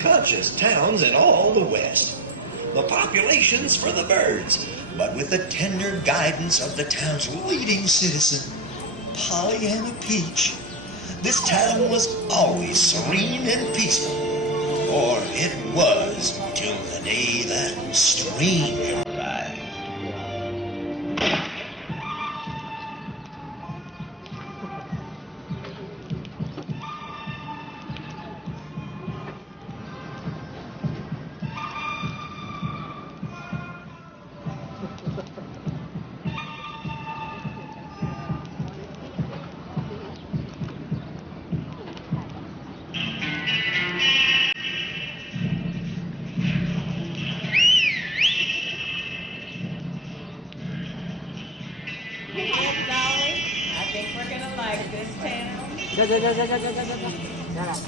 Conscious towns in all the West. The population's for the birds, but with the tender guidance of the town's leading citizen, Pollyanna Peach, this town was always serene and peaceful. Or it was till the day that stranger arrived.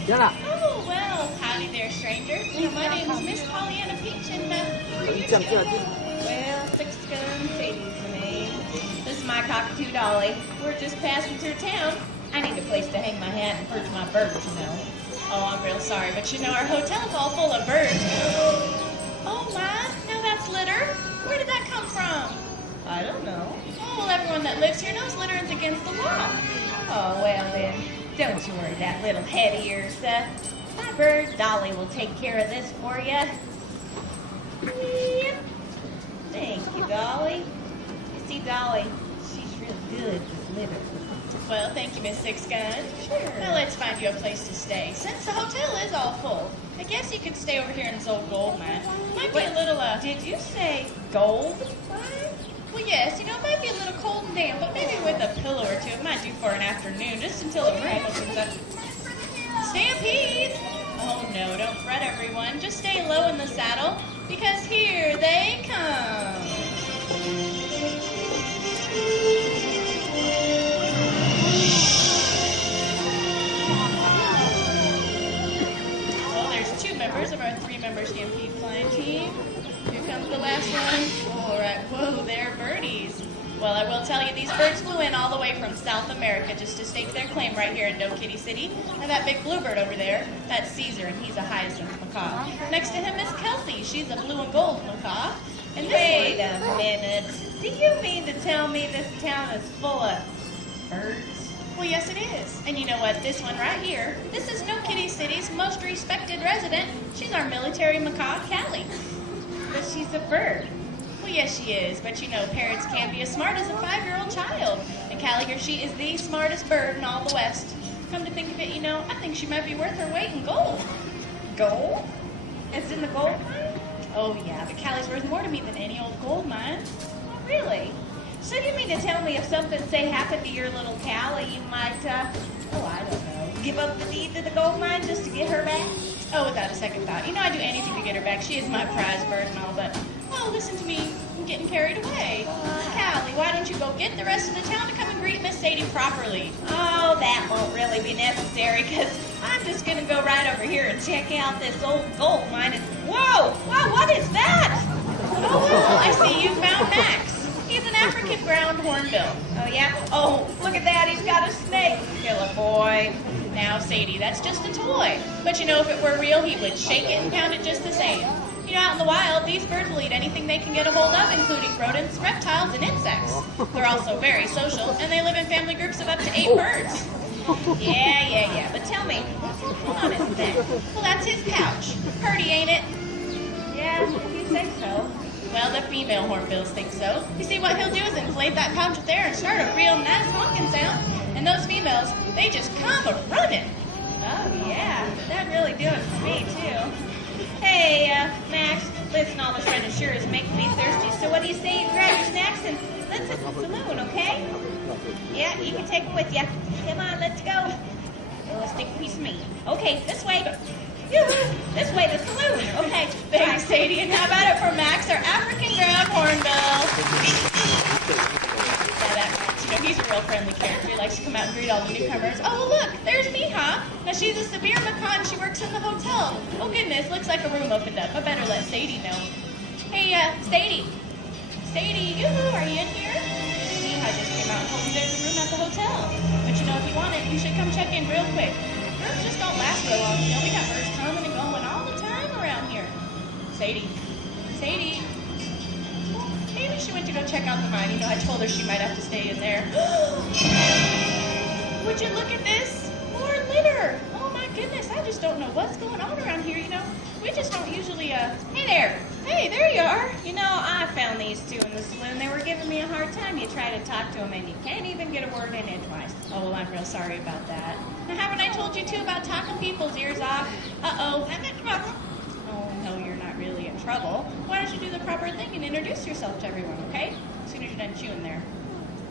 Oh, well, howdy there, stranger. My name is Miss Pollyanna Peach, and, well, Six Gun Sadie's the name. This is my cockatoo Dolly. We're just passing through town. I need a place to hang my hat and perch my birds, you know. Oh, I'm real sorry, but you know, our hotel's all full of birds. Oh, my, now that's litter. Where did that come from? I don't know. Oh, well, everyone that lives here knows littering's against the law. Oh, well, then. Don't you worry that little head of yours. My bird, Dolly, will take care of this for you. Yep. Thank you, Dolly. You see, Dolly, she's real good with litter. Well, thank you, Miss Six Gun. Sure. Now let's find you a place to stay. Since the hotel is all full, I guess you could stay over here in this old gold mine. Might be a little, did you say gold mine? Well, yes, you know, it might be a little cold and damp, but maybe with a pillow or two, it might do for an afternoon, just until the rain opens up. Stampede! Oh, no, don't fret, everyone. Just stay low in the saddle, because here they come. Well, there's 2 members of our 3-member Stampede flying team. Here comes the last one. All right, whoa, they're birdies. Well, I will tell you, these birds flew in all the way from South America just to stake their claim right here in No Kitty City. And that big bluebird over there, that's Caesar, and he's a hyacinth macaw. Next to him is Kelsey. She's a blue and gold macaw. And wait a minute. Do you mean to tell me this town is full of birds? Well, yes, it is. And you know what? This one right here, this is No Kitty City's most respected resident. She's our military macaw, Callie. But she's a bird. Well, yes, she is, but you know, parrots can be as smart as a 5-year-old child. And Callie here, she is the smartest bird in all the West. Come to think of it, you know, I think she might be worth her weight in gold. Gold? It's in the gold mine? Oh, yeah, but Callie's worth more to me than any old gold mine. Really? So you mean to tell me if something, say, happened to your little Callie, you might, I don't know, give up the deed to the gold mine just to get her back? Oh, without a second thought. You know, I'd do anything to get her back. She is my prize bird and all, but, oh, listen to me. I'm getting carried away. Callie, why don't you go get the rest of the town to come and greet Miss Sadie properly? Oh, that won't really be necessary, because I'm just going to go right over here and check out this old gold mine and, whoa, what is that? Oh, well, I see you found Max. He's an African ground hornbill. Oh, yeah? Oh, look at that. He's got a snake. Killer boy. Now, Sadie, that's just a toy. But you know, if it were real, he would shake it and count it just the same. You know, out in the wild, these birds will eat anything they can get a hold of, including rodents, reptiles, and insects. They're also very social, and they live in family groups of up to 8 birds. Yeah. But tell me, what's on his neck? Well, that's his pouch. Purty, ain't it? Yeah, if you say so. Well, the female hornbills think so. You see, what he'll do is inflate that pouch with air and start a real nice honking sound. And those females, they just come a-running. Oh, yeah. That'd really do it for me, too. Hey, Max, listen, all this running sure is making me thirsty. So what do you say you grab your snacks and let's hit the saloon, okay? Yeah, you can take them with you. Come on, let's go. Oh, a stick piece of meat. Okay, this way. This way, the saloon. Okay, thanks, Sadie. And how about it for Max, our African ground hornbill? Yeah, that Max, you know, he's a real friendly character. He likes to come out and greet all the newcomers. Oh, look, there's Miha. Now, she's a severe macaw and she works in the hotel. Oh, goodness, looks like a room opened up. I better let Sadie know. Hey, Sadie. Sadie, yoo-hoo, are you in here? Miha just came out and told me there's a room at the hotel. But, you know, if you want it, you should come check in real quick. Birds just don't last real long. You know, we got birds coming and going all the time around here. Sadie. Well, maybe she went to go check out the mine. You know, I told her she might have to stay in there. Would you look at this? More litter. Oh, my goodness. I just don't know what's going on around here. You know, we just don't usually, Hey there. Hey, there you are. You know, I found these two in the saloon. They were giving me a hard time. You try to talk to them and you can't even get a word in edgewise. Oh, well, I'm real sorry about that. Now, haven't I told you, too, about talking people's ears off? Uh-oh, I'm in trouble. Oh, no, you're not really in trouble. Why don't you do the proper thing and introduce yourself to everyone, okay? As soon as you're done chewing there.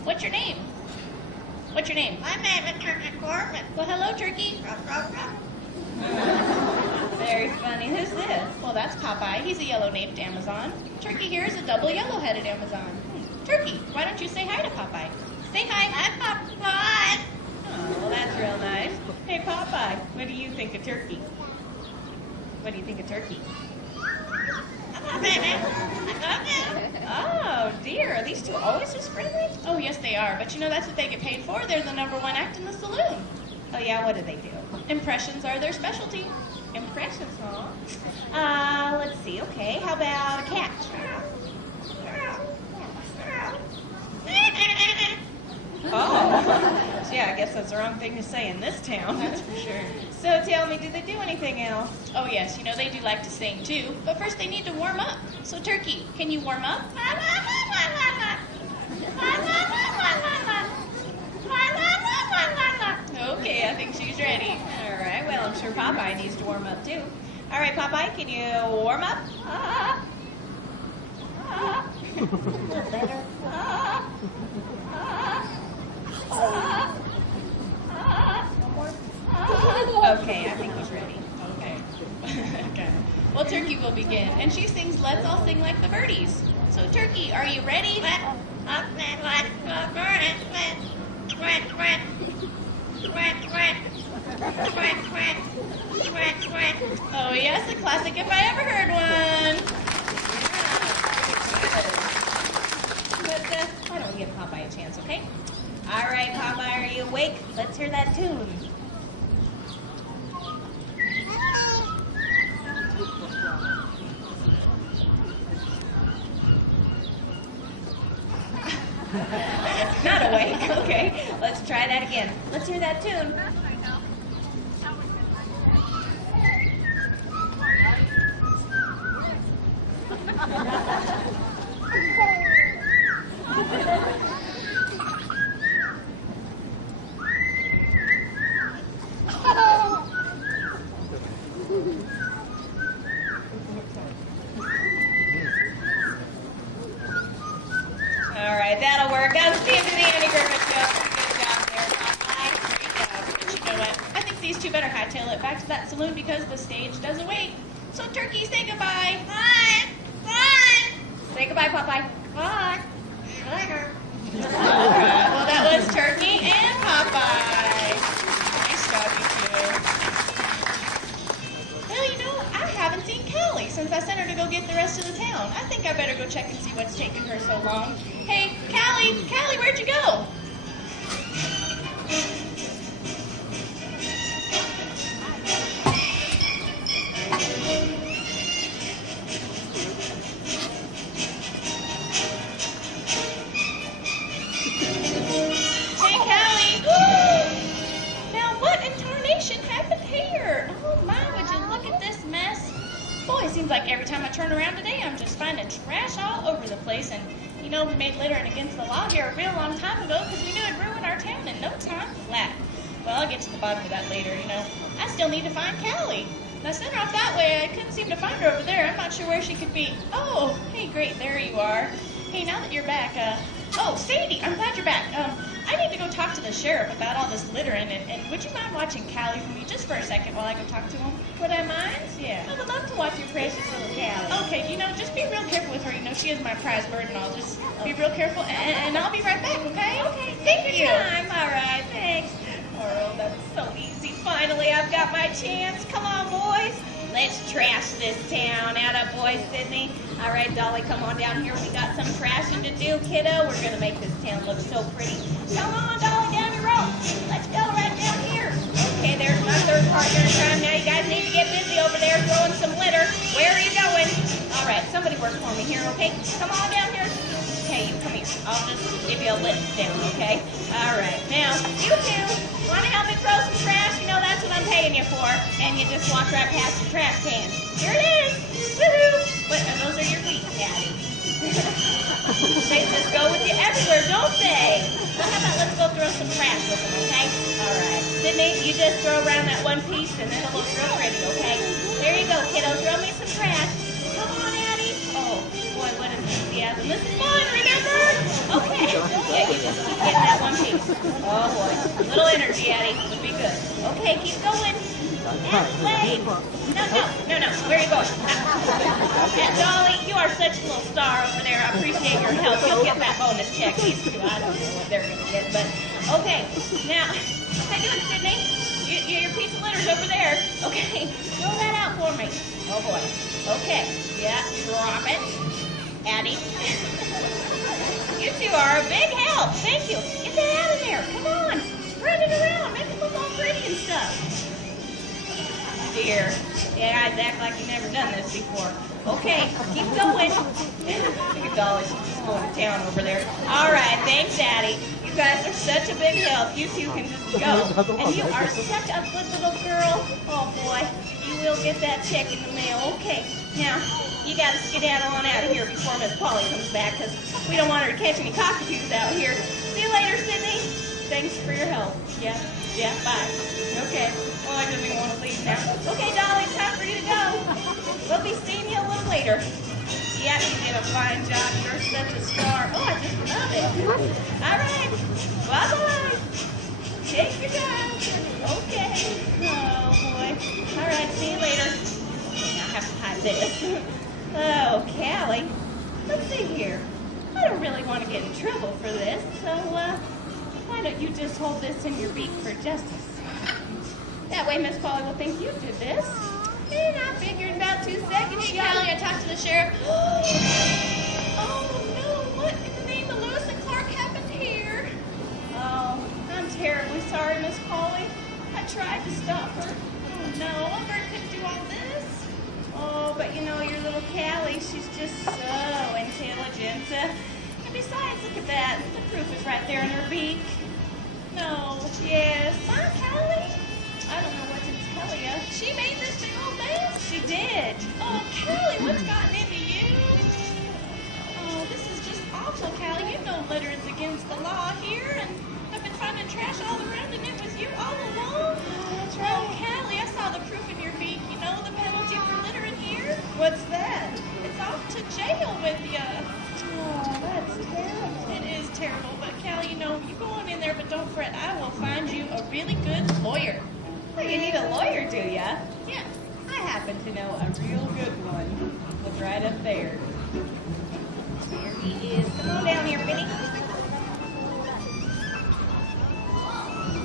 What's your name? What's your name? My name is Turkey Corbin. Well, hello, Turkey. Ruff. Very funny. Who's this? Well, that's Popeye. He's a yellow-naped Amazon. Turkey here is a double yellow-headed Amazon. Turkey, why don't you say hi to Popeye? Say hi. Hi, Popeye. Oh, well, that's real nice. Hey, Popeye, what do you think of Turkey? What do you think of Turkey? Hello, baby. I love you. Oh, dear. Are these two always this friendly? Oh, yes, they are. But, you know, that's what they get paid for. They're the #1 act in the saloon. Oh, yeah, what do they do? Impressions are their specialty. Impressions, huh? Let's see. Okay, how about a cat? Oh, so yeah, I guess that's the wrong thing to say in this town. That's for sure. So tell me, do they do anything else? Oh, yes, you know, they do like to sing, too. But first they need to warm up. So, Turkey, can you warm up? Okay, I think she's ready. All right, well, I'm sure Popeye needs to warm up, too. All right, Popeye, can you warm up? A little better. Okay, I think he's ready. Okay. Okay. Well, Turkey will begin, and she sings "Let's All Sing Like the Birdies." So, Turkey, are you ready? Oh, yes, a classic if I ever heard one. But why don't we give Popeye a chance, okay? All right, Popeye, are you awake? Let's hear that tune. Not awake, okay. Let's try that again. Let's hear that tune. right, that'll work. That was the end of the Andy Griffith Show. Good job there, Popeye. Great job. But you know what? I think these two better hightail it back to that saloon because the stage doesn't wait. So, Turkey, say goodbye. Bye. Bye. Say goodbye, Popeye. Bye. See you later. All right, well, that was Turkey and Popeye. Nice job, you two. Well, you know, I haven't seen Callie since I sent her to go get the rest of the town. I think I better go check and see what's taking her so long. Hey, Callie, where'd you go? Hey, Callie. Now, what in tarnation happened here? Oh, my, would you look at this mess? Boy, it seems like every time I turn around today, I'm just finding trash all over the place. And, you know, we made littering against the law here a real long time ago because we knew it'd ruin our town in no time flat. Well, I'll get to the bottom of that later, you know. I still need to find Callie. And I sent her off that way. I couldn't seem to find her over there. I'm not sure where she could be. Oh, hey, great, there you are. Hey, now that you're back, oh, Sadie, I'm glad you're back. I need to go talk to the sheriff about all this littering, and would you mind watching Callie for me just for a second while I go talk to him? Would I mind? Yeah. I would love to watch your precious little Callie. Okay, you know, just be real careful with her. You know, she is my prize bird, and I'll just be real careful, and I'll be right back, okay? Okay, Thank take you. your time. All right, thanks. Oh, that was so easy. Finally, I've got my chance. Come on, boys. Let's trash this town. Out of boy, Sydney. All right, Dolly, come on down here. We got some trashing to do, kiddo. We're going to make this town look so pretty. Come on, Dolly, down your rope. Let's go right down here. Okay, there's my third partner in crime. Now you guys need to get busy over there throwing some litter. Where are you going? All right, somebody work for me here, okay? Come on down here. Okay, you come here. I'll just give you a lift down, okay? All right, now, you two, want to help me throw some trash? You know that's what I'm paying you for. And you just walk right past the trash can. Here it is. Woohoo! What, those are your feet, Daddy. They just go with you everywhere, don't they? Well, how about let's go throw some trash with them, okay? All right. Sydney, you just throw around that one piece and it'll look real pretty, okay? There you go, kiddo. Throw me some trash. Come on, Addie. Oh, boy, what enthusiasm. This is fun, remember? Okay. Yeah, you just keep getting that one piece. Oh, boy. A little energy, Addie, would be good. Okay, keep going. Addie, wait. No. Where are you going? Dolly, you are such a little star over there. I appreciate your help. You'll get that bonus check. These two, I don't know what they're going to get, but okay. Now, how you doing, Sydney? Your piece of litter's over there. Okay, throw that out for me. Oh, boy. Okay, yeah, drop it. Addie. You two are a big help. Thank you. Get that out of there. Come on. Spread it around. Make it look all pretty and stuff. Dear. Yeah, guys act like you've never done this before. Okay, keep going. Look at Dolly, she's just going to town over there. All right, thanks, Daddy. You guys are such a big help. You two can just go. And you are such a good little girl. Oh, boy. You will get that check in the mail. Okay, now, you got to skedaddle on out of here before Miss Polly comes back, because we don't want her to catch any cockatoos out here. See you later, Sydney. Thanks for your help. Yeah, bye. Okay. Well, I really want to leave now. Okay, Dolly, time for you to go. We'll be seeing you a little later. Yeah, you did a fine job. You're such a star. Oh, I just love it. All right. Bye-bye. Take your time. Okay. Oh, boy. All right, see you later. Now I have to hide this. Oh, Callie. Let's see here. I don't really want to get in trouble for this, so, why don't you just hold this in your beak for justice? That way Miss Polly will think you did this. And I figured in about 2 seconds. Hey, Callie, I talked to the sheriff. Oh, no. What in the name of Lewis and Clark happened here? Oh, I'm terribly sorry, Miss Polly. I tried to stop her. Oh, no. A bird couldn't do all this. Oh, but you know, your little Callie, she's just so intelligent. And besides, look at that. The proof is right there in her beak. No. Yes. Bye, Callie. I don't know what to tell you. She made this big old mess. She did. Oh, Callie, what's gotten into you? Oh, this is just awful, Callie. You know litter is against the law here, and I've been finding trash all around, and it was you all along. That's right. Oh, Callie, I saw the proof in your beak. You know the penalty for littering here? What's that? It's off to jail with you. Oh, that's terrible. It is don't fret. I will find you a really good lawyer. Oh, you need a lawyer, do ya? Yeah. I happen to know a real good one. Look right up there. There he is. Come on down here, Benny.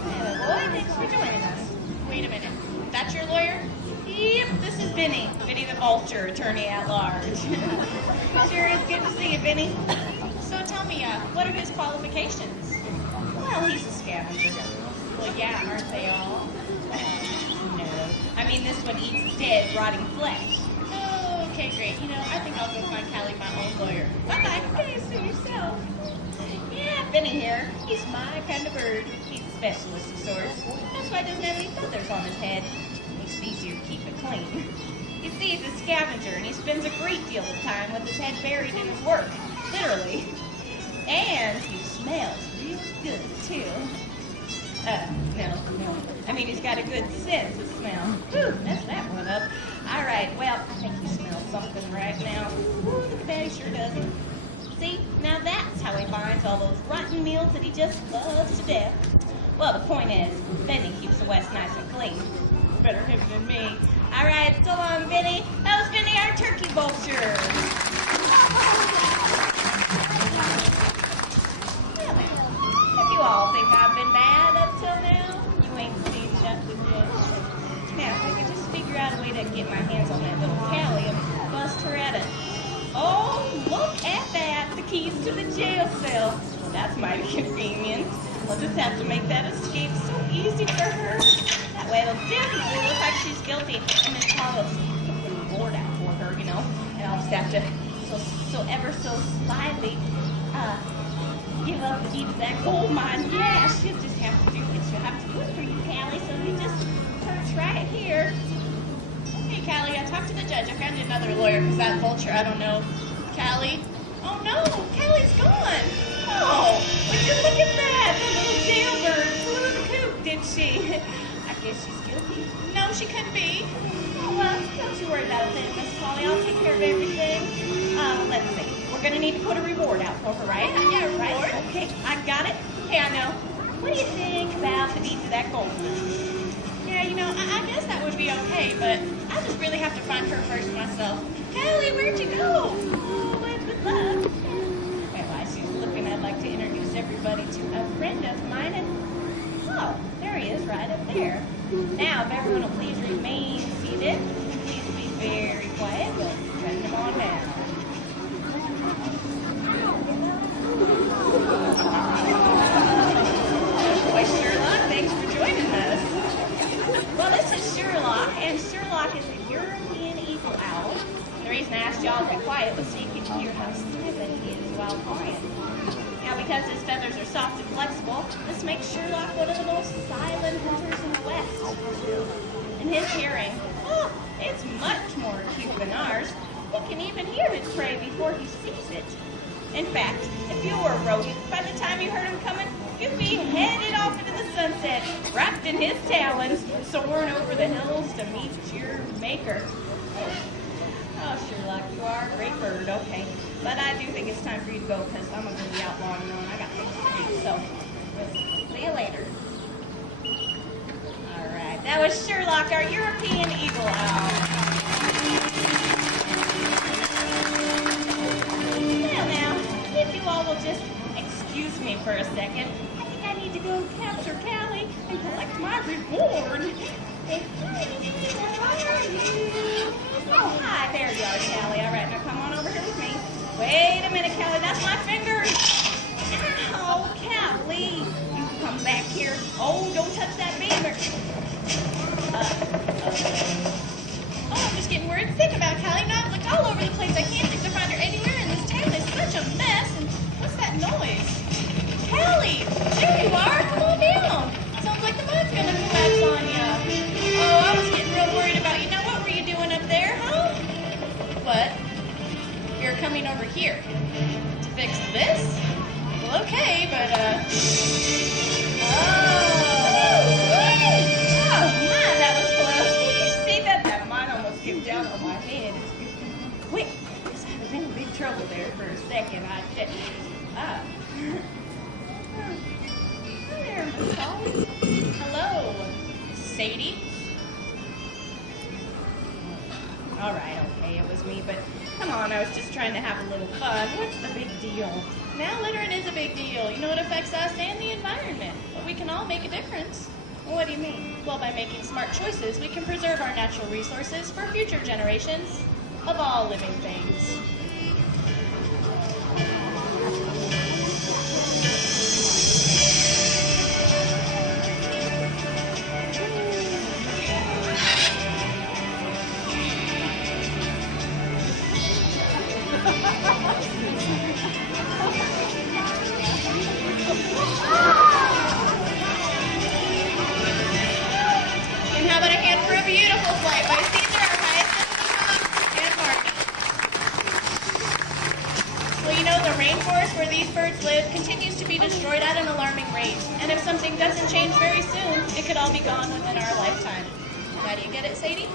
Hello, boy. Thanks for joining us. Wait a minute. That's your lawyer? Yep, this is Benny. Benny the Vulture, attorney at large. Sure is good to see you, Benny. So tell me, what are his qualifications? Well, he's a scavenger. Well, yeah, aren't they all? No. I mean, this one eats dead, rotting flesh. Oh, okay, great. You know, I think I'll go find Callie my own lawyer. Bye-bye. Okay, suit yourself. Yeah, Benny here. He's my kind of bird. He's a specialist of sorts. That's why he doesn't have any feathers on his head. Makes it easier to keep it clean. You see, he's a scavenger, and he spends a great deal of time with his head buried in his work. Literally. And he smells real good, too. No. I mean, he's got a good sense of smell. Whew, messed that one up. All right, well, I think he smells something right now. Ooh, look at that, he sure does. See, now that's how he finds all those rotten meals that he just loves to death. Well, the point is, Benny keeps the West nice and clean. Better him than me. All right, so long, Benny. That was Benny, our turkey vulture. Well, now, if you all think I've been bad up till now, you ain't seen nothing yet. Now, if I could just figure out a way to get my hands on that little Callie and bust her at it. Oh, look at that, the keys to the jail cell. Well, that's mighty convenient. We'll just have to make that escape so easy for her. That way it'll definitely look like she's guilty, and Miss Paul will put the reward out for her, you know. And I'll just have to, so ever so slyly, give up the deed of that gold mine. Yeah, she'll just have to do what she'll have to do for you, Callie. So you just perch right here. Hey, Callie, I talked to the judge. I found you another lawyer because that vulture, I don't know. Callie? Oh, no, Callie's gone. Oh, would you look at that? The little jailbird flew the coop, did she? I guess she's guilty. No, she couldn't be. Oh, well, don't you worry about it then, Miss Polly. I'll take care of everything. Let's see. We're going to need to put a reward out for her, right? Yeah, reward. Right? Okay, I got it. Hey, I know. What do you think about the deeds of that gold? Yeah, you know, I guess that would be okay, but I just really have to find her first myself. Callie, where'd you go? Oh, well, good luck. Well, while she's looking, I'd like to introduce everybody to a friend of mine. And, oh, there he is right up there. Now, if everyone will please remain seated, please be very quiet. We'll turn him on now. Boy, Sherlock, thanks for joining us. Well, this is Sherlock, and Sherlock is a European eagle owl. The reason I asked y'all to be quiet was so you could hear how silent he is while quiet. Now, because his feathers are soft and flexible, this makes Sherlock one of the most silent hunters in the West. And his hearing, oh, it's much more acute than ours. He can even hear his prey before he sees it. In fact, if you were a rodent, by the time you heard him coming, you'd be headed off into the sunset, wrapped in his talons, soaring over the hills to meet your maker. Oh, Sherlock, you are a great bird, okay. But I do think it's time for you to go, because I'm going to be out long and I got things to do, so we'll see you later. All right, that was Sherlock, our European eagle owl. Well, now, if you all will just excuse me for a second, I think I need to go capture Callie and collect my reward. Hey, hi, where are you? Oh, hi, there you are, Callie. All right, now come on over here with me. Wait a minute, Callie, that's my finger. Ow, Callie, you come back here. Oh, don't touch that beaver. Oh, I'm just getting worried to think about Callie. Now I've looked all over the place. I can't seem to find her anywhere, and this town is such a mess. And what's that noise? Callie, there you are. Come on down. Sounds like the mud's gonna collapse on you. Oh, I was getting real worried about you. Now, what were you doing up there, huh? What? You're coming over here to fix this? Well, okay, but Oh, my, that was close. Did you see that? That mine almost came down on my head. It's quick. Guess I've been in big trouble there for a second. Hi there, Miss Polly. Hello, Sadie. All right, okay, it was me, but come on, I was just trying to have a little fun. What's the big deal? Now littering is a big deal. You know, it affects us and the environment, but we can all make a difference. What do you mean? Well, by making smart choices, we can preserve our natural resources for future generations of all living things. And how about a hand for a beautiful flight by Caesar, our highest and Marty. Well, you know, the rainforest where these birds live continues to be destroyed at an alarming rate. And if something doesn't change very soon, it could all be gone within our lifetime. Now, do you get it, Sadie?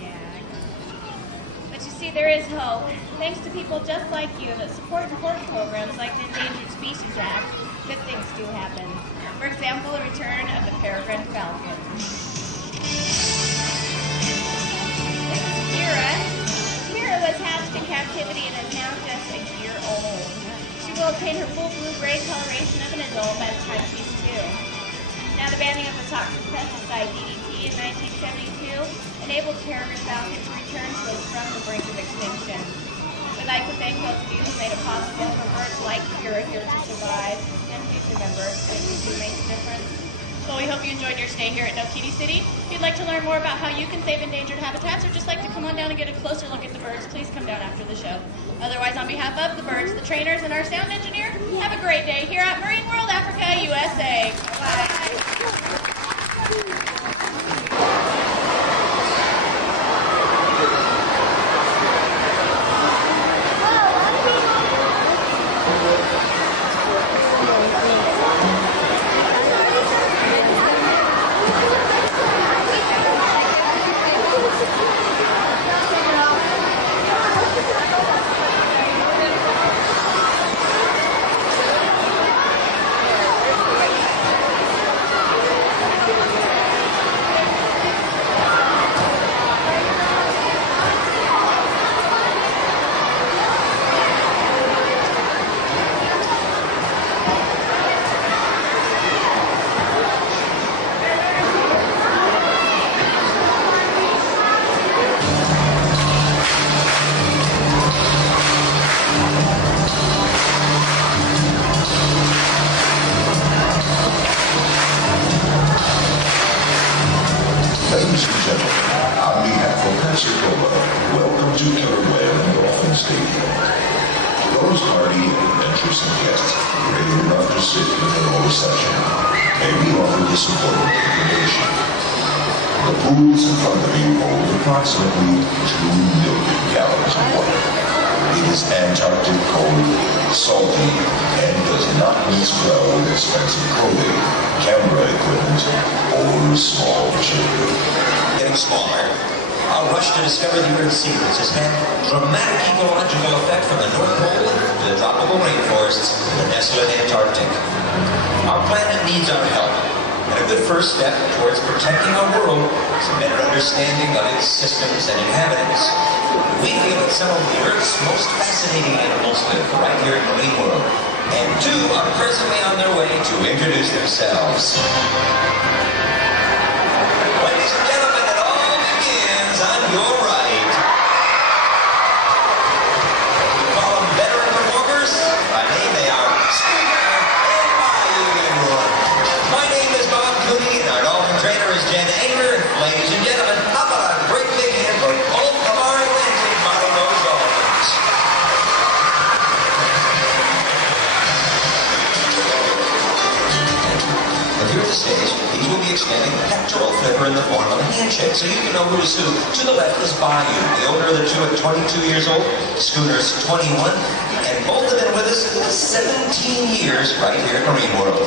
Yeah, I got it. But you see, there is hope. Thanks to people just like you that support important programs like the Endangered Species Act, good things do happen. For example, the return of the peregrine falcon. Mira was hatched in captivity and is now just a year old. She will obtain her full blue-gray coloration of an adult by the time she's 2. Now, the banning of the toxic pesticide DDT in 1972 enabled peregrine falcon to return to us from the brink of extinction. We'd like to thank those of you who made it possible for birds like Mira here to survive. And please remember that you do make a difference. Well, we hope you enjoyed your stay here at No Kitty City. If you'd like to learn more about how you can save endangered habitats or just like to come on down and get a closer look at the birds, please come down after the show. Otherwise, on behalf of the birds, the trainers, and our sound engineer, have a great day here at Marine World Africa, USA. Bye. Ladies and gentlemen, on behalf of Pensacola, welcome to Dolphin Stadium. Those hardy and adventuresome guests brave enough to sit in the whole session, may we offer the supporting information. The pools in front of you hold approximately 2 million gallons of water. It is Antarctic cold, salty, and does not mix well with expensive clothing, camera equipment, or small children. Getting smaller. Our rush to discover the Earth's secrets has had dramatic ecological effect from the North Pole to the tropical rainforests to the desolate Antarctic. Our planet needs our help, and a good first step towards protecting our world is a better understanding of its systems and inhabitants. We feel that some of the Earth's most fascinating animals live right here in Marine World, and 2 are presently on their way to introduce themselves. Ladies and gentlemen, it all begins on your right. We call them veteran performers. By name they are Schooner and Bayou. My name is Bob Cooney, and our dolphin trainer is Jen Anger. Ladies and gentlemen, how about a great big hand for both of our Atlantic bottlenose dolphins? But here at the stage, these will be extending a pectoral flipper in the form of a handshake, so you can know who is who. To the left is Bayou, the owner of the 2 at 22 years old, Schooner's 21, and both have been with us 17 years right here at Marine World.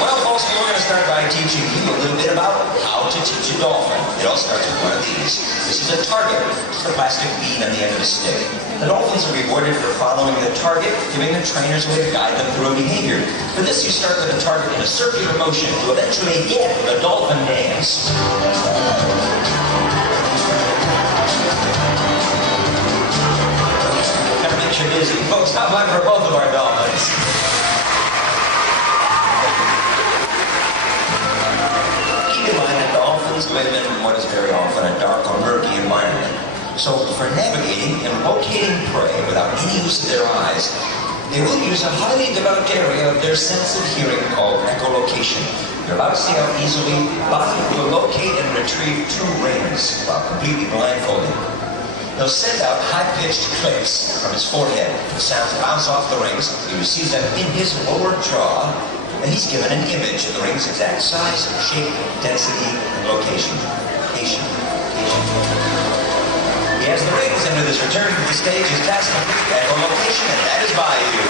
Well, folks, we're going to start by teaching you a little bit about how to teach a dolphin. It all starts with one of these. This is a target, just a plastic bead on the end of a stick. The dolphins are rewarded for following the target, giving the trainers a way to guide them through a behavior. For this, you start with a target in a circular motion to eventually get the dolphin dance. Gotta make sure busy. Folks, how about for both of our dolphins? Live in what is very often a dark or murky environment. So for navigating and locating prey without any use of their eyes, they will use a highly developed area of their sense of hearing called echolocation. You're about to see how easily Buffy will locate and retrieve two rings while completely blindfolded. He'll send out high-pitched clicks from his forehead. The sounds bounce off the rings. He receives them in his lower jaw. And he's given an image of the ring's exact size, shape, density, and location. He has the rings, and with his return to the stage, his task complete echolocation, and that is Bayou.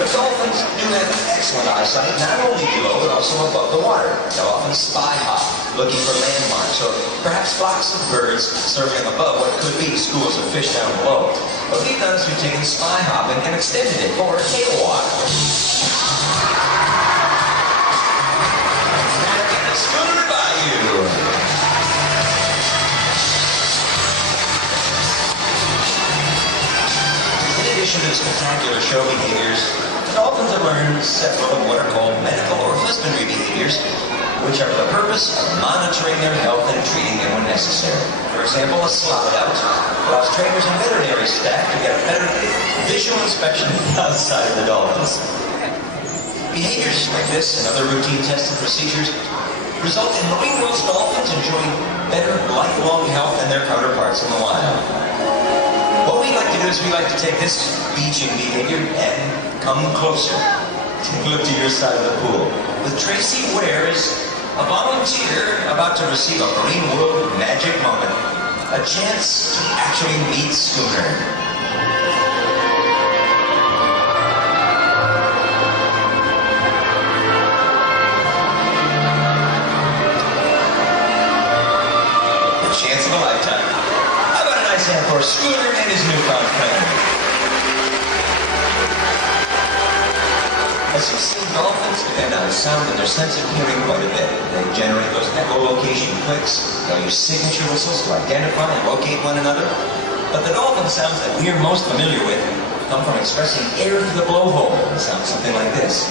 But dolphins do have excellent eyesight, not only below, but also above the water. They'll often spy hop, looking for landmarks, or perhaps flocks of birds circling above what could be schools of fish down below. What we've done is we've taken spy hopping and extended it for tail walk. And a schooner Bayou. In addition to the spectacular show behaviors, the dolphins have learned several of what are called medical or husbandry behaviors, which are for the purpose of monitoring their health and treating them when necessary. For example, a slot out allows trainers and veterinary staff to get a better visual inspection outside of the dolphins. Behaviors like this and other routine tests and procedures result in marine world's dolphins enjoying better lifelong health than their counterparts in the wild. What we like to do is we like to take this beaching behavior and come closer. Take a look to your side of the pool. With Tracy Wares, a volunteer about to receive a marine world magic moment, a chance to actually meet Schooner. The chance of a lifetime. How about a nice hand for Schooner and his newfound friend? As you've seen, dolphins depend on sound and their sense of hearing quite a bit. They generate those echolocation clicks. They'll use signature whistles to identify and locate one another. But the dolphin sounds that we're most familiar with come from expressing air through the blowhole. It sounds something like this.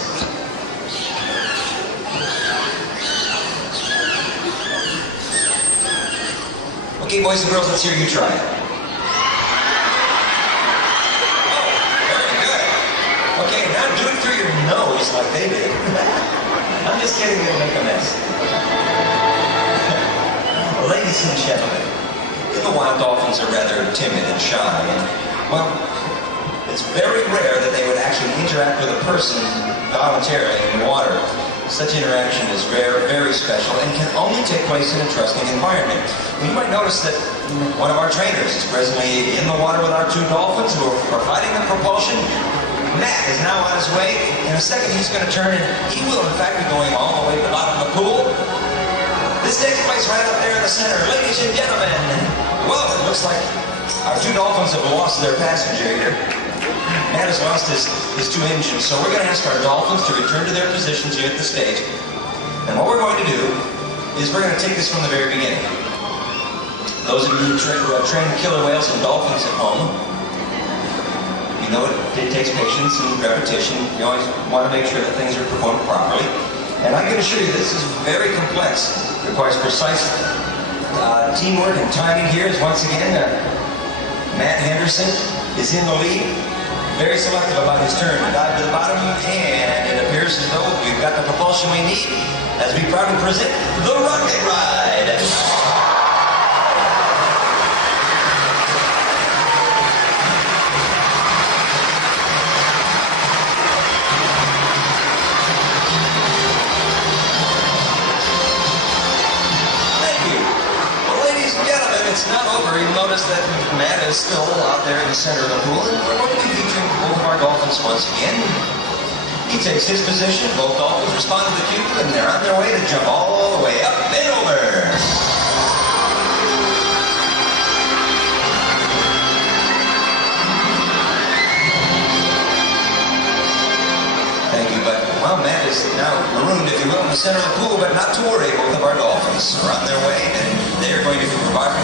Okay, boys and girls, let's hear you try it. Okay, now do it through your nose like they did. I'm just kidding, it'll make a mess. Ladies and gentlemen, the wild dolphins are rather timid and shy, and, well, it's very rare that they would actually interact with a person voluntarily in the water. Such interaction is rare, very special, and can only take place in a trusting environment. You might notice that one of our trainers is presently in the water with our two dolphins who are providing the propulsion. Matt is now on his way. In a second, he's going to turn, and he will, in fact, be going all the way to the bottom of the pool. This takes place right up there in the center. Ladies and gentlemen, well, it looks like our two dolphins have lost their passenger here. Matt has lost his two engines, so we're going to ask our dolphins to return to their positions here at the stage. And what we're going to do is we're going to take this from the very beginning. Those of you who have trained killer whales and dolphins at home, you know it takes patience and repetition. You always want to make sure that things are performed properly. And I can assure you this is very complex. It requires precise teamwork and timing here. Is once again, Matt Henderson is in the lead. Very selective about his turn to dive to the bottom. And it appears as though we've got the propulsion we need as we proudly present the rocket ride. it's not over, you'll notice that Matt is still out there in the center of the pool, and we're going to be featuring both of our dolphins once again. He takes his position, both dolphins respond to the cue, and they're on their way to jump all the way up and over. Thank you, but, well, Matt is now marooned, if you will, in the center of the pool, but not to worry, both of our dolphins are on their way, and they're going to be providing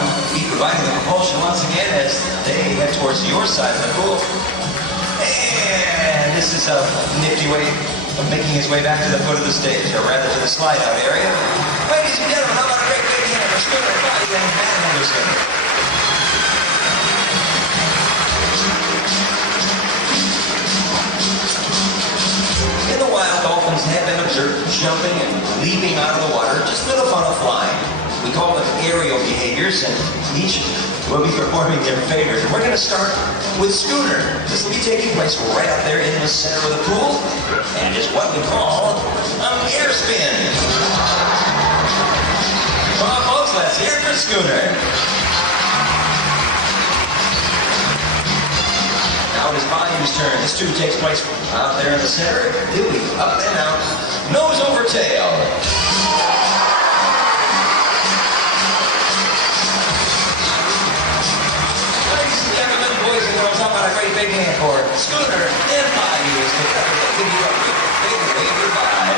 the propulsion once again as they head towards your side of the pool. And this is a nifty way of making his way back to the foot of the stage, or rather to the slide-out area. Ladies and gentlemen, how about a great big hand for Schooner, Clyde, and Matt Henderson? In the wild, dolphins have been observed jumping and leaping out of the water just for the fun of flying. We call them aerial behaviors, and each will be performing their favorite. We're going to start with Schooner. This will be taking place right up there in the center of the pool, and is what we call an air spin. Come on, folks, let's hear it for Schooner. Now it is Bayou's turn. This too takes place out there in the center. He'll be up and out, nose over tail. Ladies and gentlemen, boys and girls, how about a great big hand for Schooner and Bayou's together. They'll give you a big wave goodbye.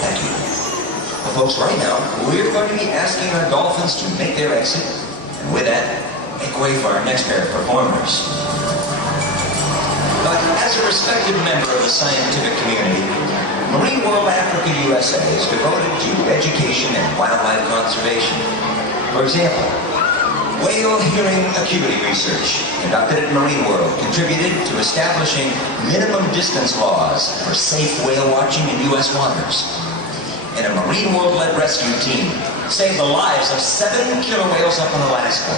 Thank you. Well, folks, right now, we're going to be asking our dolphins to make their exit, and with that, make way for our next pair of performers. But as a respected member of the scientific community, Marine World Africa USA is devoted to education and wildlife conservation. For example, whale hearing acuity research conducted at Marine World contributed to establishing minimum distance laws for safe whale watching in U.S. waters. And a Marine World-led rescue team saved the lives of 7 killer whales up in Alaska.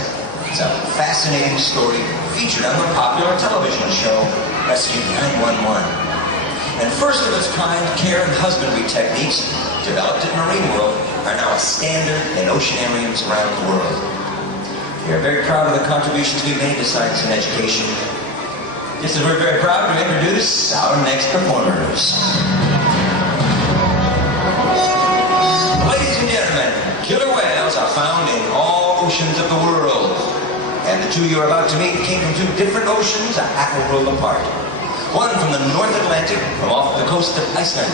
It's a fascinating story featured on the popular television show Rescue 911. And first of its kind care and husbandry techniques developed at Marine World are now a standard in oceanariums around the world. We are very proud of the contributions we made to science and education. Just as we're very proud to introduce our next performers. Ladies and gentlemen, killer whales are found in all oceans of the world. And the two you're about to meet came from 2 different oceans a half a world apart. One from the North Atlantic, from off the coast of Iceland.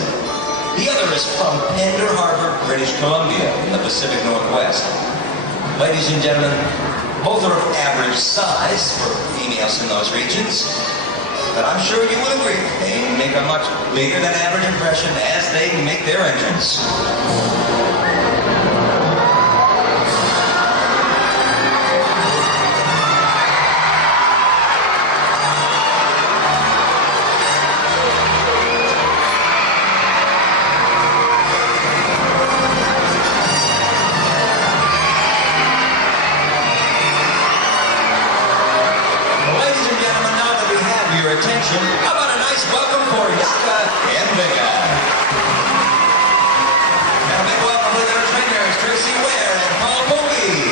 The other is from Pender Harbor, British Columbia, in the Pacific Northwest. Ladies and gentlemen, both are of average size for females in those regions. But I'm sure you will agree, they make a much bigger than average impression as they make their entrance. Attention. How about a nice welcome for Yaka and Vega? And a big welcome with our trainers, Tracy Ware and Paul Bogey.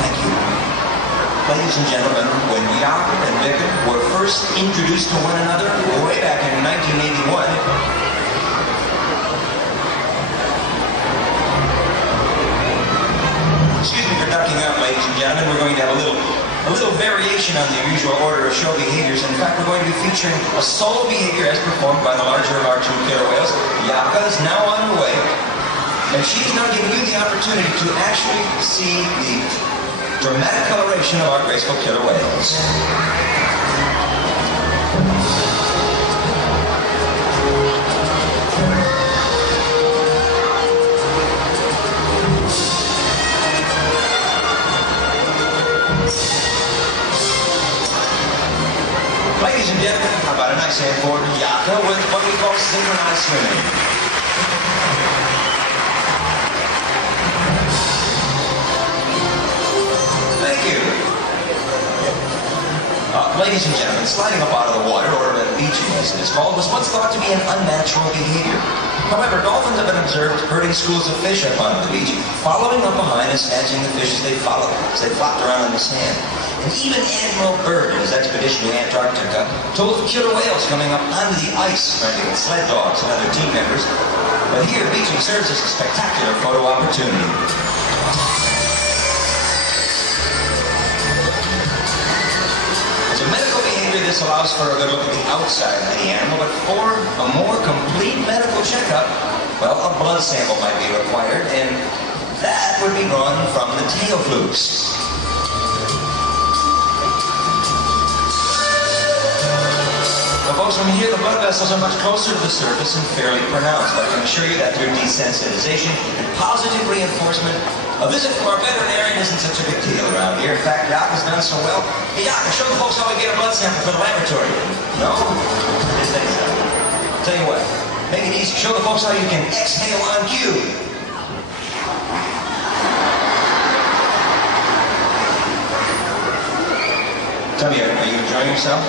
Thank you. Ladies and gentlemen, when Yaka and Vega were first introduced to one another way back in 1981, excuse me for ducking out, ladies and gentlemen. We're going to have a little variation on the usual order of show behaviors. In fact, we're going to be featuring a solo behavior as performed by the larger of our 2 killer whales. Yaka is now on her way, and she's now giving you the opportunity to actually see the dramatic coloration of our graceful killer whales. Ladies and gentlemen, how about a nice hand for Yaka with what we call synchronized swimming. Thank you. Ladies and gentlemen, sliding up out of the water, or beaching as it is called, was once thought to be an unnatural behavior. However, dolphins have been observed herding schools of fish up onto the beach, following up behind and snatching the fish as they flopped around in the sand. And even Admiral Byrd, in his expedition to Antarctica, told of killer whales coming up onto the ice, trying to get sled dogs and other team members. But here, beaching serves as a spectacular photo opportunity. As a medical behavior, this allows for a good look at the outside of the animal, but for a more complete medical checkup, well, a blood sample might be required, and that would be drawn from the tail flukes. Now, folks, from here, the blood vessels are much closer to the surface and fairly pronounced. I can assure you that through desensitization and positive reinforcement, a visit from our veterinarian isn't such a big deal around here. In fact, Yaka's done so well. Hey, Yaka, show the folks how we get a blood sample for the laboratory. No? I didn't think so. Tell you what, make it easy. Show the folks how you can exhale on cue. Tell me, are you enjoying yourself?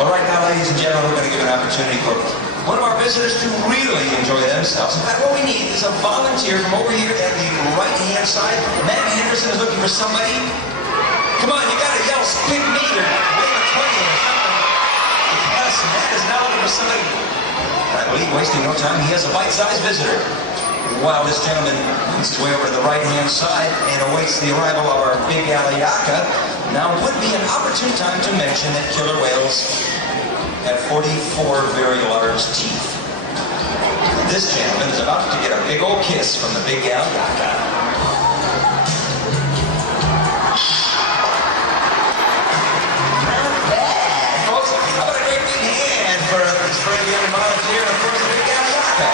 All right, now, ladies and gentlemen, we're going to give an opportunity for one of our visitors to really enjoy themselves. In fact, what we need is a volunteer from over here at the right-hand side. Matt Henderson is looking for somebody. Come on, you got to yell, pick me, or wave a 20 or something. Because Matt is now looking for somebody. I believe, wasting no time, he has a bite-sized visitor. While this gentleman makes his way over to the right-hand side and awaits the arrival of our big Yaka, now would be an opportune time to mention that killer whales have 44 very large teeth. And this gentleman is about to get a big old kiss from the big Yaka. Folks, how about a great big hand for this very young volunteer and of course the big Yaka.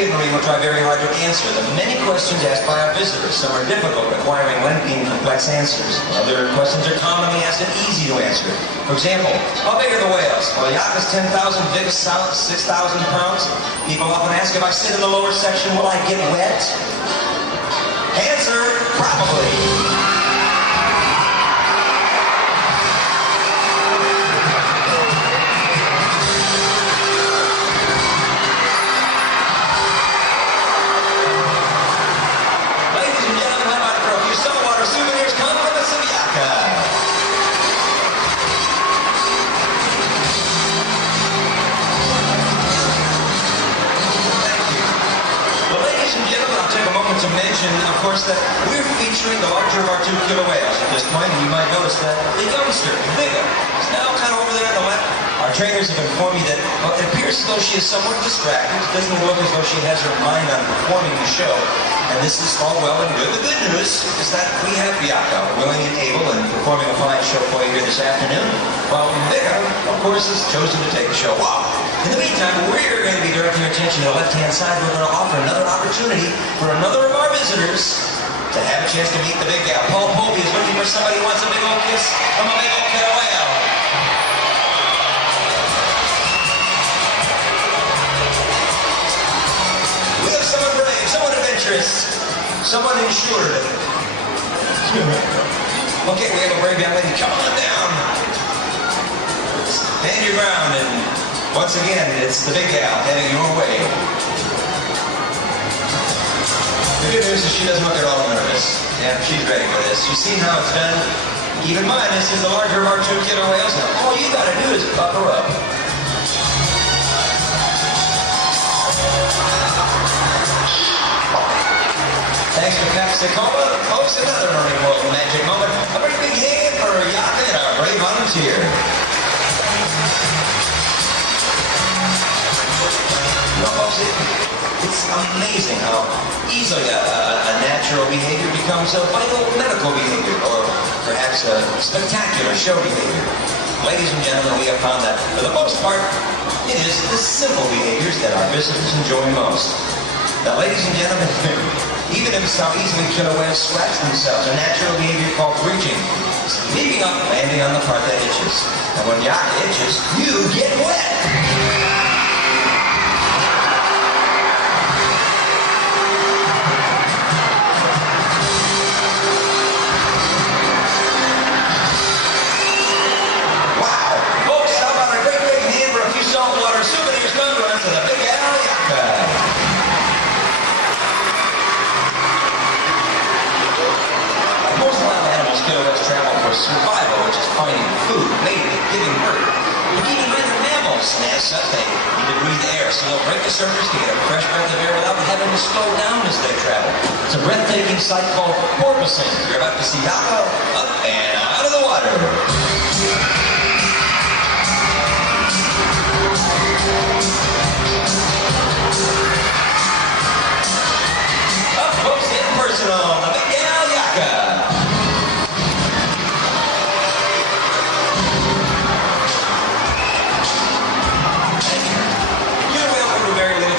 We will try very hard to answer the many questions asked by our visitors. Some are difficult, requiring lengthy and complex answers. Other questions are commonly asked and easy to answer. For example, how big are the whales? Well, Yaka's 10,000, Vic's 6,000 pounds. People often ask, if I sit in the lower section, will I get wet? Answer, probably. To mention, of course, that we're featuring the larger of our two killer whales. At this point, you might notice that the youngster, the bigger, is now kind of over there on the left. Our trainers have informed me that it appears as though she is somewhat distracted. It doesn't look as though she has her mind on performing the show. And this is all well and good. The good news is that we have Yaka willing and able and performing a fine show for you here this afternoon. While Vika, of course, has chosen to take the show off. In the meantime, we're going to be directing your attention to the left-hand side. We're going to offer another opportunity for another of our visitors to have a chance to meet the big gal. Paul Povey is looking for somebody who wants a big old kiss from a big old killer whale. We have someone brave, someone adventurous, someone insured. Okay, we have a brave young lady. Come on down. Stand your ground, and once again, it's the big gal heading your way. The good news is she doesn't look at all nervous. Yeah, she's ready for this. She's seen how it's done. Keep in mind, this is the larger of our two killer whales. Now, all you gotta do is buck her up. Thanks for Capsicoma. Folks, another Marine World magic moment. A very big hand for Yaka and our brave volunteer. You know, folks, it's amazing how easily a natural behavior becomes a vital medical behavior, or perhaps a spectacular show behavior. Ladies and gentlemen, we have found that, for the most part, it is the simple behaviors that our visitors enjoy most. Now, ladies and gentlemen, even if some easily killer whales scratch themselves, a natural behavior called breaching is leaping up, landing on the part that itches. And when Yaka itches, you get wet. air, so they'll break the surface to get a fresh breath of air without having to slow down as they travel. It's a breathtaking sight called porpoising. You're about to see Yaka up and out of the water. Up close and personal, the big gal Yaka.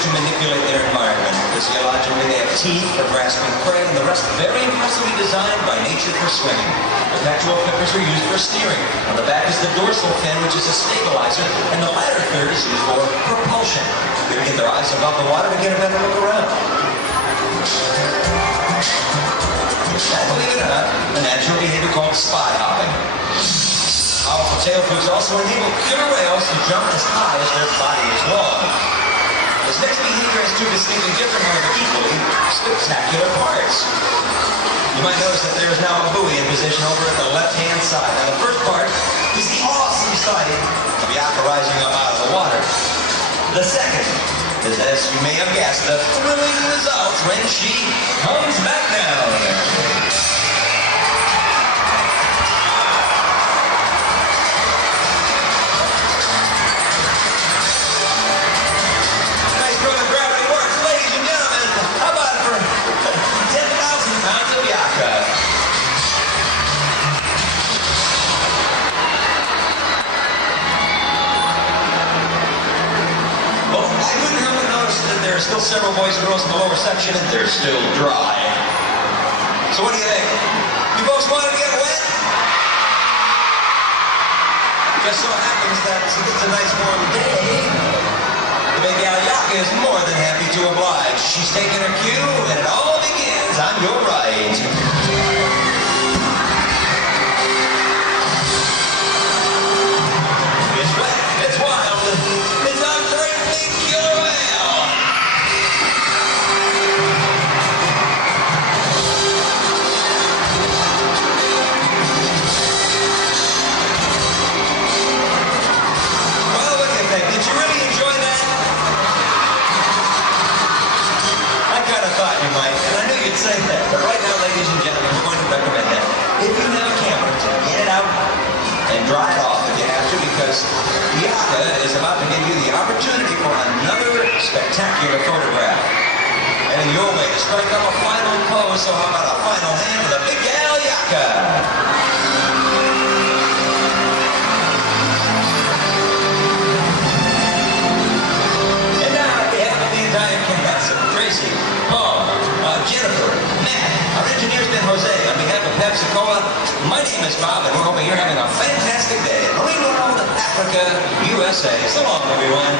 Manipulate their environment. Physiologically, they have teeth for grasping prey, and the rest very impressively designed by nature for swimming. The pectoral flippers are used for steering. On the back is the dorsal fin, which is a stabilizer, and the latter third is used for propulsion. They're to get their eyes above the water to get a better look around. And believe it or not, a natural behavior called spy hopping. Powerful tail flukes also enable killer whales to jump as high as their body is long. This next behavior has two distinctly different, however equally spectacular parts. You might notice that there is now a buoy in position over at the left-hand side. Now the first part is the awesome sight of Yaka rising up out of the water. The second is, as you may have guessed, the thrilling results when she comes back down. There are still several boys and girls in the lower section, and they're still dry. So what do you think? You folks want to get wet? Just so happens that since it's a nice warm day, the big gal Yaka is more than happy to oblige. She's taking her cue, and it all begins on your right. It's wet, it's wild, it's a great big killer whale. Did you really enjoy that? I kind of thought you might, and I knew you'd say that. But right now, ladies and gentlemen, we're going to recommend that if you have a camera, to get it out and dry it off if you have to, because Yaka is about to give you the opportunity for another spectacular photograph. And your way to strike up a final pose, so how about a final hand for the big gal Yaka? Tracy, Paul, Jennifer, Matt, our engineer's been Jose. On behalf of Pepsi-Cola, my name is Bob, and we're hoping you're having a fantastic day. Marine World, Africa, USA. So long, everyone.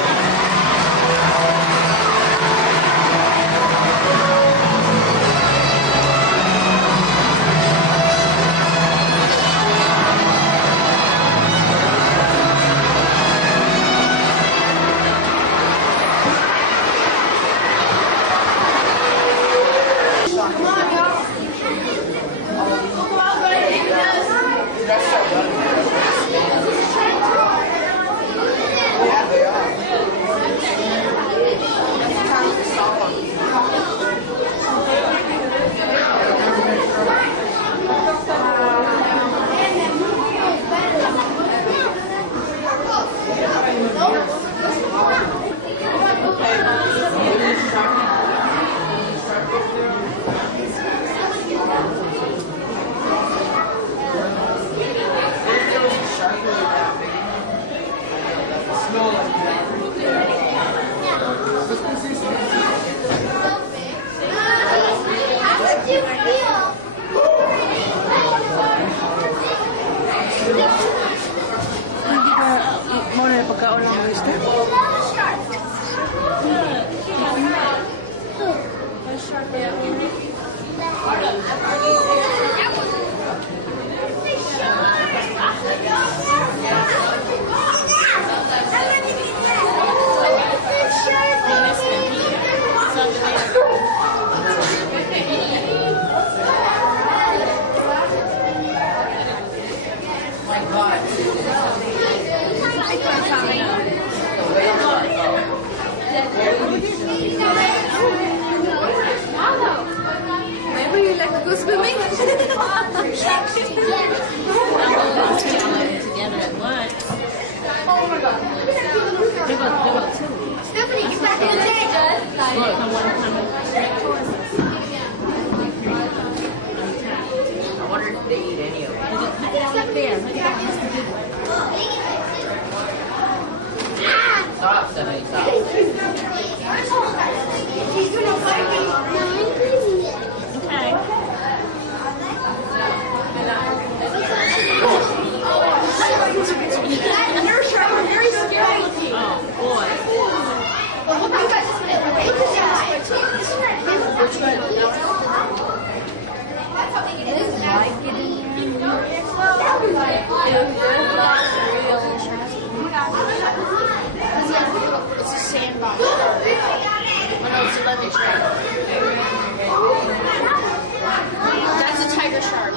Remember you like to go swimming? Together at once. Oh my god. They go two. Stephanie, get back in the tank. Look, come one straight towards us. I wonder if they eat any of it. Stop, Stephanie, stop. Okay. You're sure we're very scary. Oh, boy. Which one? It's a sandbox. Oh, no, it's a living shark. That's a tiger shark.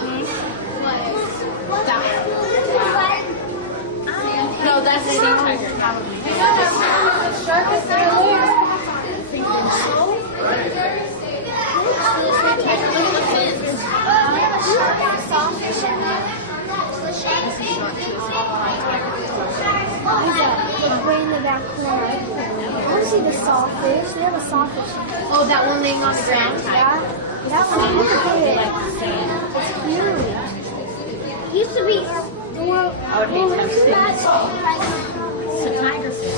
No, that's a sea tiger. Right in the back corner. I want to see the sawfish. They have a sawfish. Oh, that one laying on the ground? Yeah. That one. Look at it. It's huge. It used to be. Well, I would hate to have seen that. It's a tiger fish.